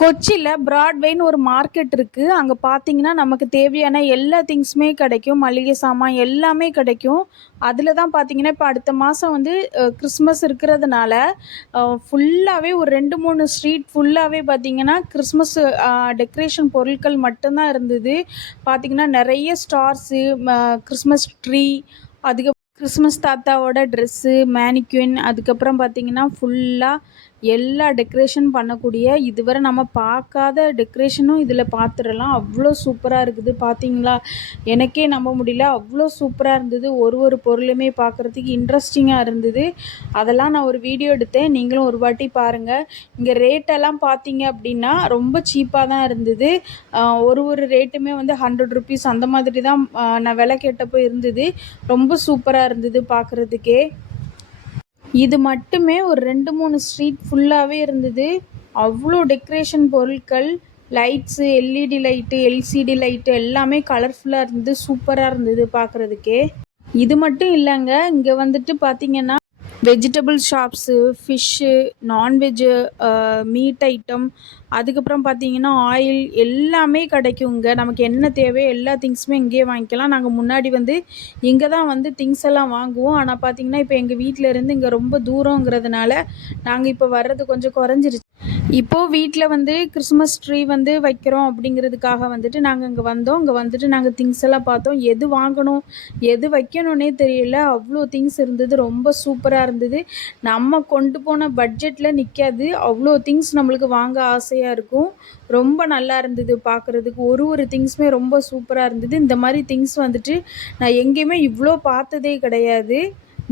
கொச்சியில் பிராட்வேன்னு ஒரு மார்க்கெட் இருக்குது. அங்கே பார்த்தீங்கன்னா நமக்கு தேவையான எல்லா திங்ஸுமே கிடைக்கும். மளிகை சாமான் எல்லாமே கிடைக்கும். அதில் தான் பார்த்தீங்கன்னா இப்போ அடுத்த மாதம் வந்து கிறிஸ்மஸ் இருக்கிறதுனால ஃபுல்லாகவே ஒரு 2, 3 ஸ்ட்ரீட் ஃபுல்லாகவே பார்த்தீங்கன்னா கிறிஸ்மஸ் டெக்கரேஷன் பொருட்கள் மட்டும்தான் இருந்தது. பார்த்தீங்கன்னா நிறைய ஸ்டார்ஸு, கிறிஸ்மஸ் ட்ரீ, அதுக்கு கிறிஸ்மஸ் தாத்தாவோட ட்ரெஸ்ஸு, மேனிக்வின், அதுக்கப்புறம் பார்த்தீங்கன்னா ஃபுல்லாக எல்லா டெக்கரேஷன் பண்ணக்கூடிய இதுவரை நம்ம பார்க்காத டெக்கரேஷனும் இதில் பார்த்துடலாம். அவ்வளோ சூப்பராக இருக்குது. பார்த்தீங்களா? எனக்கே நம்ப முடியல. அவ்வளோ சூப்பராக இருந்தது. ஒரு பொருளுமே பார்க்குறதுக்கு இன்ட்ரெஸ்டிங்காக இருந்தது. அதெல்லாம் நான் ஒரு வீடியோ எடுத்தேன். நீங்களும் ஒரு வாட்டி பாருங்கள். இங்கே ரேட்டெல்லாம் பார்த்தீங்க அப்படின்னா ரொம்ப சீப்பாக தான் இருந்தது. ஒரு ரேட்டுமே வந்து 100 ருபீஸ் அந்த மாதிரி தான் நான் விலை கேட்டப்போ இருந்தது. ரொம்ப சூப்பராக இருந்தது பார்க்குறதுக்கே. இது மட்டுமே ஒரு 2, 3 ஸ்ட்ரீட் ஃபுல்லாகவே இருந்தது. அவ்வளோ டெக்கரேஷன் பொருட்கள், lights, LED light, LCD light எல்லாமே கலர்ஃபுல்லாக இருந்தது. சூப்பராக இருந்தது பார்க்குறதுக்கே. இது மட்டும் இல்லைங்க, இங்கே வந்துட்டு பார்த்திங்கன்னா vegetable shops, fish, non veg, meet item, அதுக்கப்புறம் பார்த்திங்கன்னா ஆயில் எல்லாமே கிடைக்குங்க. நமக்கு என்ன தேவையோ எல்லா திங்ஸுமே இங்கேயே வாங்கிக்கலாம். நாங்கள் முன்னாடி வந்து இங்கே தான் வந்து திங்ஸ் எல்லாம் வாங்குவோம். ஆனால் பார்த்திங்கன்னா இப்போ எங்கள் வீட்டில் இருந்து இங்கே ரொம்ப தூரங்கிறதுனால நாங்கள் இப்போ வர்றது கொஞ்சம் குறைஞ்சிருச்சு. இப்போது வீட்டில் வந்து கிறிஸ்மஸ் ட்ரீ வந்து வைக்கிறோம் அப்படிங்கிறதுக்காக வந்துட்டு நாங்கள் இங்கே வந்தோம். இங்கே வந்துட்டு நாங்கள் திங்ஸ் எல்லாம் பார்த்தோம். எது வாங்கணும் எது வைக்கணுன்னே தெரியல. அவ்வளோ திங்ஸ் இருந்தது. ரொம்ப சூப்பராக இருந்தது. நம்ம கொண்டு போன பட்ஜெட்டில் நிற்காது. அவ்வளோ திங்ஸ் நம்மளுக்கு வாங்க ஆசையாக இருக்கும். ரொம்ப நல்லா இருந்தது பார்க்குறதுக்கு. ஒரு திங்ஸுமே ரொம்ப சூப்பராக இருந்தது. இந்த மாதிரி திங்ஸ் வந்துட்டு நான் எங்கேயுமே இவ்வளோ பார்த்ததே கிடையாது.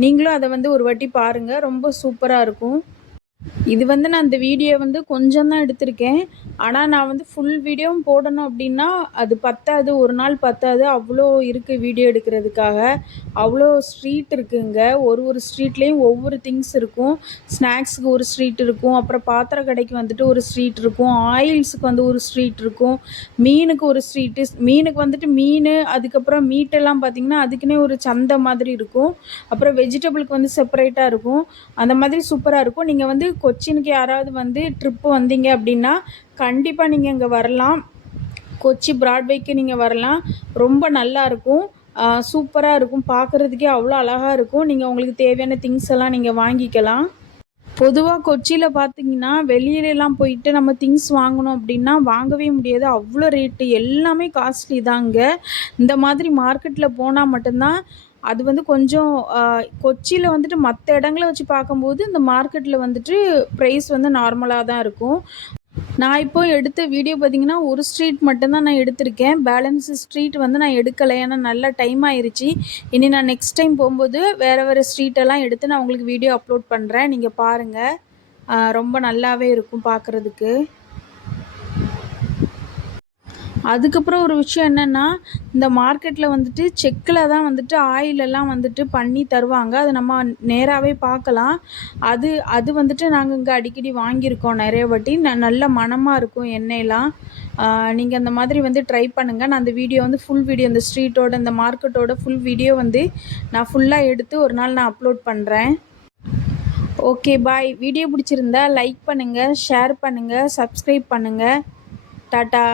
நீங்களும் அதை வந்து ஒரு வாட்டி பாருங்கள். ரொம்ப சூப்பராக இருக்கும். இது வந்து நான் இந்த வீடியோ வந்து கொஞ்சம் தான் எடுத்திருக்கேன். ஆனால் நான் வந்து ஃபுல் வீடியோவும் போடணும் அப்படின்னா அது பத்தாது, ஒரு நாள் பத்தாது. அவ்வளோ இருக்குது வீடியோ எடுக்கிறதுக்காக. அவ்வளோ ஸ்ட்ரீட் இருக்குங்க. ஒரு ஸ்ட்ரீட்லேயும் ஒவ்வொரு திங்ஸ் இருக்கும். ஸ்நாக்ஸுக்கு ஒரு ஸ்ட்ரீட் இருக்கும், அப்புறம் பாத்திர கடைக்கு வந்துட்டு ஒரு ஸ்ட்ரீட் இருக்கும், ஆயில்ஸுக்கு வந்து ஒரு ஸ்ட்ரீட் இருக்கும், மீனுக்கு ஒரு ஸ்ட்ரீட்டு, மீனுக்கு வந்துட்டு மீன், அதுக்கப்புறம் மீட்டெல்லாம் பார்த்திங்கன்னா அதுக்குன்னே ஒரு சந்தை மாதிரி இருக்கும். அப்புறம் வெஜிடபிளுக்கு வந்து செப்பரேட்டாக இருக்கும். அந்த மாதிரி சூப்பராக இருக்கும். நீங்கள் வந்து கொச்சினுக்கு யாராவது வந்து ட்ரிப்பு வந்தீங்க அப்படின்னா கண்டிப்பாக நீங்கள் இங்கே வரலாம். கொச்சி பிராட்வேக்கு நீங்கள் வரலாம். ரொம்ப நல்லாயிருக்கும். சூப்பராக இருக்கும். பார்க்குறதுக்கே அவ்வளோ அழகாக இருக்கும். நீங்கள் உங்களுக்கு தேவையான திங்ஸ் எல்லாம் நீங்கள் வாங்கிக்கலாம். பொதுவாக கொச்சியில் பார்த்தீங்கன்னா வெளியிலலாம் போயிட்டு நம்ம திங்ஸ் வாங்கணும் அப்படின்னா வாங்கவே முடியாது. அவ்வளோ ரேட்டு, எல்லாமே காஸ்ட்லி தாங்க. இந்த மாதிரி மார்க்கெட்டில் போனால் மட்டும்தான் அது வந்து கொஞ்சம் கொச்சியில் வந்துட்டு மற்ற இடங்களை வச்சு பார்க்கும்போது இந்த மார்க்கெட்டில் வந்துட்டு ப்ரைஸ் வந்து நார்மலாக தான் இருக்கும். நான் இப்போ எடுத்த வீடியோ பார்த்திங்கன்னா ஒரு ஸ்ட்ரீட் மட்டும்தான் நான் எடுத்திருக்கேன். பேலன்ஸ் ஸ்ட்ரீட் வந்து நான் எடுக்கலை. ஏன்னா நல்லா டைம் ஆயிடுச்சு. இனி நான் நெக்ஸ்ட் டைம் போகும்போது வேறு ஸ்ட்ரீட்டெல்லாம் எடுத்து நான் உங்களுக்கு வீடியோ அப்லோட் பண்ணுறேன். நீங்கள் பாருங்கள். ரொம்ப நல்லாவே இருக்கும் பார்க்குறதுக்கு. அதுக்கப்புறம் ஒரு விஷயம் என்னென்னா, இந்த மார்க்கெட்டில் வந்துட்டு செக்கில் தான் வந்துட்டு ஆயிலெல்லாம் வந்துட்டு பண்ணி தருவாங்க. அதை நம்ம நேராகவே பார்க்கலாம். அது வந்துட்டு நாங்கள் இங்கே அடிக்கடி வாங்கியிருக்கோம் நிறைய வாட்டி. நல்ல மணமாக இருக்கும் எண்ணெயெல்லாம். நீங்கள் அந்த மாதிரி வந்து ட்ரை பண்ணுங்கள். நான் அந்த வீடியோ வந்து ஃபுல் வீடியோ, இந்த ஸ்ட்ரீட்டோட இந்த மார்க்கெட்டோட ஃபுல் வீடியோ வந்து நான் ஃபுல்லாக எடுத்து ஒரு நாள் நான் அப்லோட் பண்ணுறேன். ஓகே, பாய். வீடியோ பிடிச்சிருந்தா லைக் பண்ணுங்கள், ஷேர் பண்ணுங்கள், சப்ஸ்கிரைப் பண்ணுங்கள். டாட்டா.